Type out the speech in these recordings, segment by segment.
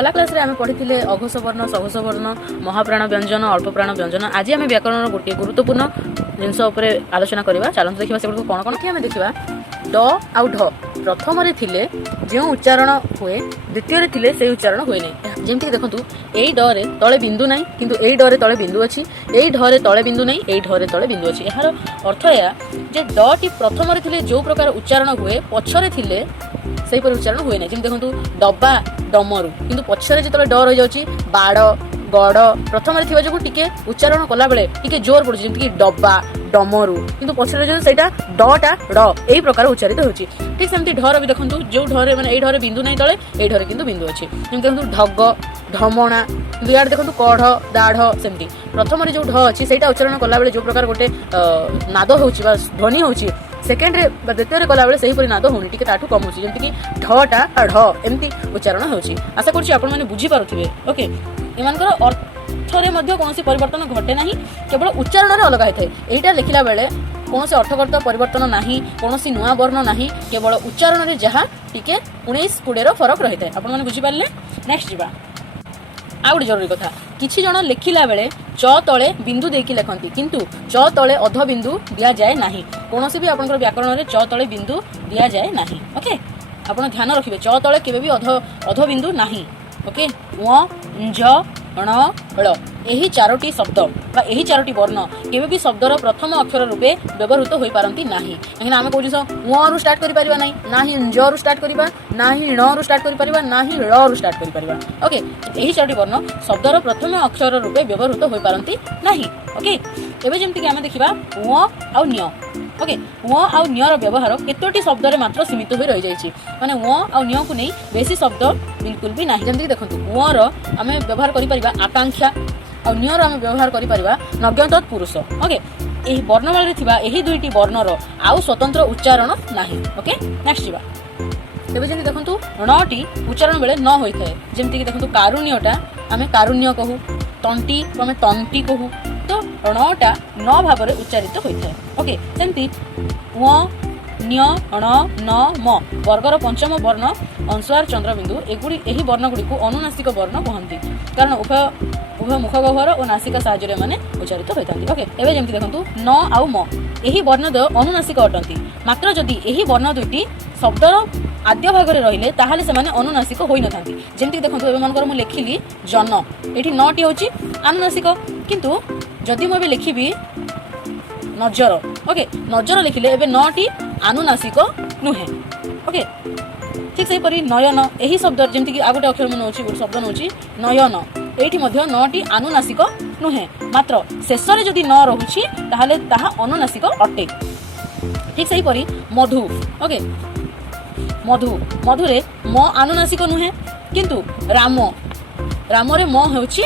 गला क्लास रे आमे पढ़िथिले अघोष वर्ण सघोष वर्ण महाप्राण व्यंजन अल्प प्राण व्यंजन। आज आमे व्याकरण गोटे गुरुत्वपूर्ण जिनस उपरे आलोचना करबा। चलंतु देखिबा से कोन कोन कि आमे देखिबा ड आउ ढ प्रथम रे थिले जे उच्चारण हुए द्वितीय रे थिले से उच्चारण हुए नै। जेमति देखंतु एई ड रे तळे बिंदु नै किंतु एई ड रे तळे बिंदु अछि, एई ढ रे तळे बिंदु नै एई ढ रे तळे बिंदु अछि। एहार अर्थ या जे ड टी प्रथम रे थिले जो प्रकार उच्चारण हुए पछरे थिले सेही पर उच्चारण हुए नै। जेमति देखंतु डब्बा डमरू किंतु पछरे जेतले ड रहि जाउछि बाड़ गड़ प्रथम रे थिबा जो टिके उच्चारण कला बेले टिके जोर पड़ुछि जेमति कि डब्बा डमरू किंतु पछरे जो सेटा डटा ड एही प्रकार उच्चारित होछि। ठीक सेमति ढर भी देखंतु जो ढरे माने एही ढरे बिंदु नै तळे एही ढरे किंतु बिंदु अछि। जेमति देखंतु ढग ढमणा किंतु यार देखंतु कढ दाढ सेमति प्रथम रे जो ढ अछि सेटा उच्चारण कला बेले जो प्रकार गोटे नाद होछि बा ध्वनि होछि सेकेंड रे द्वितीय रे कला बेले सही परि नाद होनी टिके ताठू कम होछि जेमति कि ढटा ढ एमति उच्चारण होछि। आशा करछि आपण माने बुझी पारुथिबे। ओके एमानकर अर्थ रे मध्ये कोनोसी परिवर्तन घटे नाही केवल उच्चारण रे अलग होइथाय। एटा लिखिला बेले कोनोसी अर्थगत परिवर्तन नाही कोनोसी नुवा वर्ण नाही केवल उच्चारण रे जहा टिके 19-20 रो फरक रहिथाय। आपण माने बुझी पारले। नेक्स्ट जिबा आ गोटे जरूरी कथा किछि जण लिखिला बेले च तळे बिंदु देकी लिखंती किंतु च तळे अध बिंदु दिया जाय नाही। कोनोसी भी आपनकर व्याकरण रे च तळे बिंदु दिया जाय नाही। ओके आपण ध्यान रखिबे च तळे केबे भी अध बिंदु नाही। ओके व ज ण ळ एही चारोटी शब्द बा एही चारोटी वर्ण केबे भी शब्दर प्रथम अक्षर रूपे व्यवहृत होई पारंती नाही। काहे आमे कहू छ व रु स्टार्ट करि परिबा नाही नाही ज रु स्टार्ट करिबा नाही ण रु स्टार्ट करि परिबा नाही ळ रु स्टार्ट करि परिबा। ओके एही चारोटी वर्ण शब्दर प्रथम अक्षर रूपे व्यवहृत होई पारंती नाही। ओके एबे जेमति कि आमे देखिबा व आउ न्य। ओके व आउ न्यर व्यवहार केतोटी शब्द रे मात्र सीमित होई रहि जायछि माने व आउ न्य को नै बेसी शब्द बिल्कुल भी नाही। जेमति देखंतु व रो आमे व्यवहार करि परिबा आकांक्षा आउ न्य रो आमे व्यवहार करि परिबा नज्ञात पुरुष। ओके एही वर्णमाला रे थिबा एही दुईटी वर्ण रो आउ स्वतंत्र उच्चारण नाही। ओके नेक्स्ट जिबा एबे जेमति देखंतु णटी उच्चारण बेले न होई थाए। जेमति कि देखंतु कारुण्यटा आमे कारुण्य कहू तंटी आमे तंटी कहू तो णटा न भाव रे उच्चारित होई थाए। ओके सेमति व न्य ण न म वर्गर पंचम वर्ण अंशुआर चंद्रबिंदु एही वर्ण गुडी को अनुनासिक वर्ण कहंती कारण उभय मुखगह्वर और नासिका साहाय्य माने उच्चारित होइतांती। ओके एबे जेमति देखंतु न आउ म एही वर्ण द अनुनासिक अटंती मात्र जदि एही वर्ण दुईटी शब्दर आद्य भाग रे रहिले ताहाले से माने अनुनासिक होई नथांती। जेमति देखंतु एबे मनकर मु लेखिली जन एठी नटी होची अनुनासिक किंतु जदि मु एबे लेखिबी नजर। ओके नजर लिखिले एबे नटी अनुनासिक नुहे। ओके ठीक सही परी नयन एही शब्द जेमति कि आ गोटे अक्षर मन होची गोटे शब्द नोची नयन एठी मध्ये नटी अनुनासिक नुहे मात्र शेष रे जदि न रहुची ताहाले ताहा अनुनासिक अटे। ठीक सही परी मधु। ओके मधु मधुरे म अनुनासिक नुहे किंतु राम राम रे म होची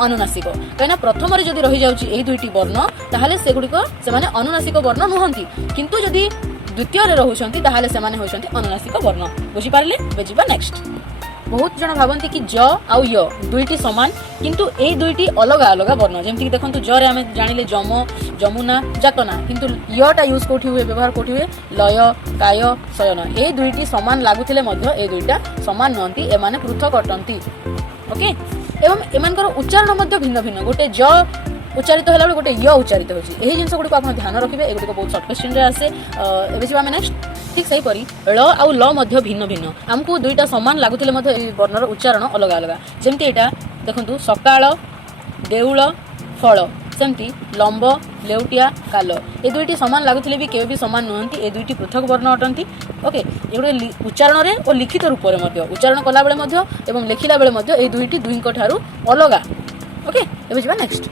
अनुनासिक कहिना प्रथम रे जदि रहि जाउची एही दुईटी वर्ण ताहाले से गुडी को से माने अनुनासिक वर्ण नुहंती किंतु जदि द्वितीय रे रहुछंती ताहाले से माने होछंती अनुनासिक वर्ण। बुझी पारले बेजिबा नेक्स्ट बहुत जण भाबंती कि ज आउ य दुईटी समान किंतु एही दुईटी अलग अलग वर्ण। जेमति कि देखंतु ज रे हमें जानिले जम जमुना जातना किंतु यटा यूज कोठी हुए व्यवहार कोठी हुए लय काय शयन एही दुईटी समान लागुथिले मध्ये ए दुईटा समान नहंती ए माने पृथक अटंती। ओके एवं एमानकर उच्चारण मध्ये भिन्न भिन्न गोटे ज उच्चारित होला गोटे य उच्चारित होची एही जिंस गुडी को आपण ध्यान रखिबे एगुडी को बहुत शॉर्ट क्वेश्चन रे आसे एबे जिबा नेक्स्ट। ठीक सही परी ल आउ ल मध्ये भिन्न भिन्न हमकु दुईटा समान लागुथिले मध्ये ए वर्णर उच्चारण अलग अलग जेमति एटा देखंतु सकाळ देउळ फळ सेमति लंब लेउटिया काल ए दुईटी समान लागुथिले भी केबे भी समान नहंती ए दुईटी पृथक वर्ण अटंती। ओके एगुडे उच्चारण रे और लिखित रूप रे मध्ये उच्चारण कला बेले मध्ये एवं लेखिला बेले मध्ये ए दुईटी दुईंक ठारू अलगा। ओके एबे जिबा नेक्स्ट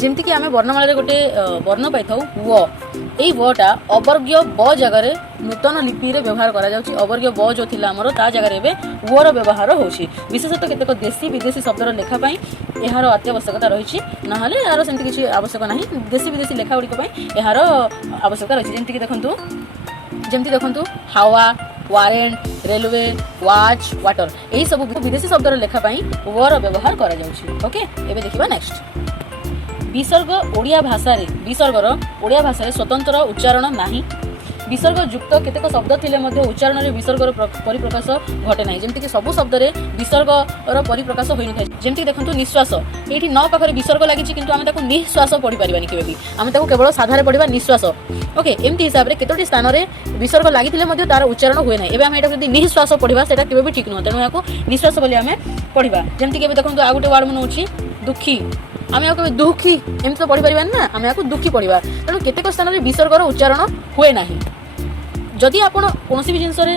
जेमति कि आमे वर्णमाला रे गोटे वर्ण पाइथाउ व एई वटा अवर्ग्य ब जगह रे नूतन लिपि रे व्यवहार करा जाउची। अवर्ग्य ब जो थिला हमर ता जगह रे बे व रो व्यवहार होची विशेषतः केतेक देशी विदेशी शब्द रो लेखा पई एहार अत्यावश्यकता रहिछि नहले यार सेमति किछि आवश्यक नाही। देशी विदेशी लेखा गुडी को पई एहार आवश्यकता रहिछि जेमति कि देखंतु हावा वारेंट रेलवे वाच वाटर एही सब विदेशी शब्द रो लेखा पई व रो व्यवहार करा जाउची। ओके एबे देखिबा नेक्स्ट विसर्ग ओडिया भाषा रे विसर्गर ओडिया भाषा रे स्वतंत्र उच्चारण नाही विसर्ग युक्त केतेक शब्द थिले मध्ये उच्चारण रे विसर्गर परिप्रकाश घटे नाही जेमति कि सब शब्द रे विसर्गर परिप्रकाश होई नथाय जेमति देखंतु निश्वास एठी न पाखरे विसर्ग लागिछि किंतु आमे ताको निश्वास पढि परिबानी केबे भी आमे ताको केवल साधारे पढिबा निश्वास ओके एमति हिसाब रे केतोटी स्थान रे विसर्ग लागिथिले मध्ये तार उच्चारण होय नाही एबे आमे एटा जदि निश्वास पढिबा सेटा केबे भी ठीक न तेनु याको निश्वास बोली आमे पढिबा जेमति केबे देखंतु आ गुटे वर्ड मन होछि दुखी आमे याको दुखी एमति तो पढि परिबानी ना आमे याको दुखी पढिबा तेनु केतेक स्थान रे विसर्गर उच्चारण होय नाही जदि आपण कोनोसी भी जिंस रे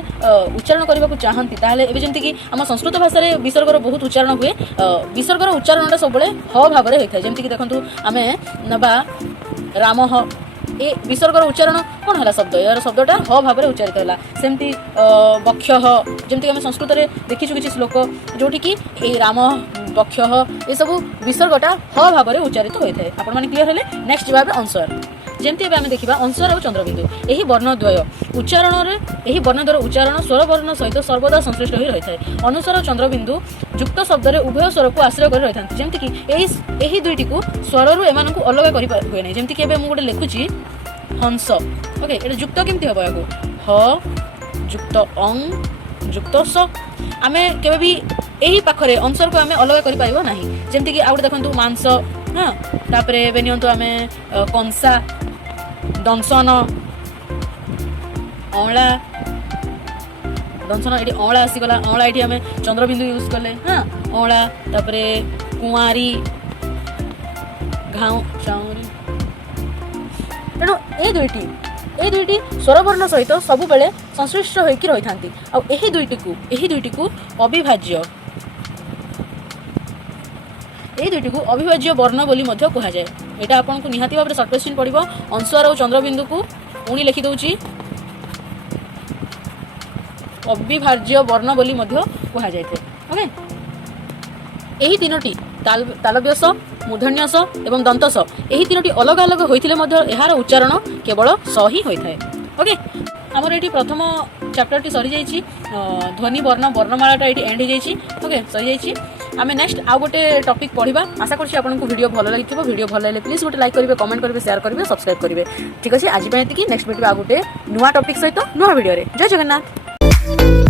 उच्चारण करबा को चाहंती ताले एबे जेंति कि हम संस्कृत भाषा रे विसर्गर बहुत उच्चारण हुए विसर्गर उच्चारणटा सबले ह भाबरे होइथाय जेंति कि देखंतु आमे नबा रामः ए विसर्गर उच्चारण कोन हला शब्द यार शब्दटा ह भाबरे उच्चारित होला सेमति बक्षः जेंति कि हम संस्कृत रे देखिछु किछि श्लोक जोठी कि ए राम बक्षः ए सब विसर्गटा ह भाबरे उच्चारित होइथाय आपण माने क्लियर हेले नेक्स्ट जवाब आंसर जेमती आमे देखिबा अंशर और चंद्रबिंदु एही वर्णद्वय उच्चारण रे एही वर्णद्वय उच्चारण स्वर वर्ण सहित सर्वदा संश्लिष्ट होई रहिथाय अनुस्वर और चंद्रबिंदु युक्त शब्द रे उभय स्वर को आश्रय कर रहिथांती जेमती कि एही दुईटी को स्वर रु एमानकु अलग करि होय नै जेमती कि एबे मु गोटे लिखुची हंस ओके एटा युक्त केमती हबो याको ह युक्त अं युक्त स आमे केबे भी एही पाखरे अंशर को आमे अलग करि पाइबो नाही जेमती कि आउट देखंतु मांस हां तापरे एबे नियंतु आमे कंसा दंशन अँला दंशन ये अँला आसीगला अँला ये आम चंद्रबिंदु यूज कले हाँ अँला तापरे कुआरी घाऊ चाउरी तेणु ए दुईटी स्वरवर्ण सहित सब बेले संश्लिष्ट होइकी रही थांती आ एही दुईटी को अविभाज्य ए दुईटी को अविभाज्य वर्ण बोली मध्य कहा जाए एटा आपन को निहाती भाबरे शॉर्ट क्वेश्चन पड़िबो अंशर और चंद्रबिंदु को पुणी लिखि दउची अविभाज्य वर्ण बोली मध्य कहा जायते ओके एही तीनोटी तालव्यस मूर्धन्यस एवं दंतस एही तीनोटी अलग अलग होइथिले मध्य एहार उच्चारण केवल स ही होइथाय ओके हमर एठी प्रथम चैप्टर टी सरी जाइछि ध्वनि वर्ण वर्णमालाटा एठी एंड हो जाइछि ओके सरी जाइछि आमे नेक्स्ट आ गोटे टॉपिक पढ़िबा आशा करछि आपनको वीडियो भलो लागिथिबो वीडियो भलो लागले प्लीज गोटे लाइक करिवे कमेंट करिवे शेयर करिवे सब्सक्राइब करिवे ठीक अछि आज पय एतिकी नेक्स्ट वीडियो आ गोटे नुवा टॉपिक सहित नुवा वीडियो रे जय जगन्नाथ।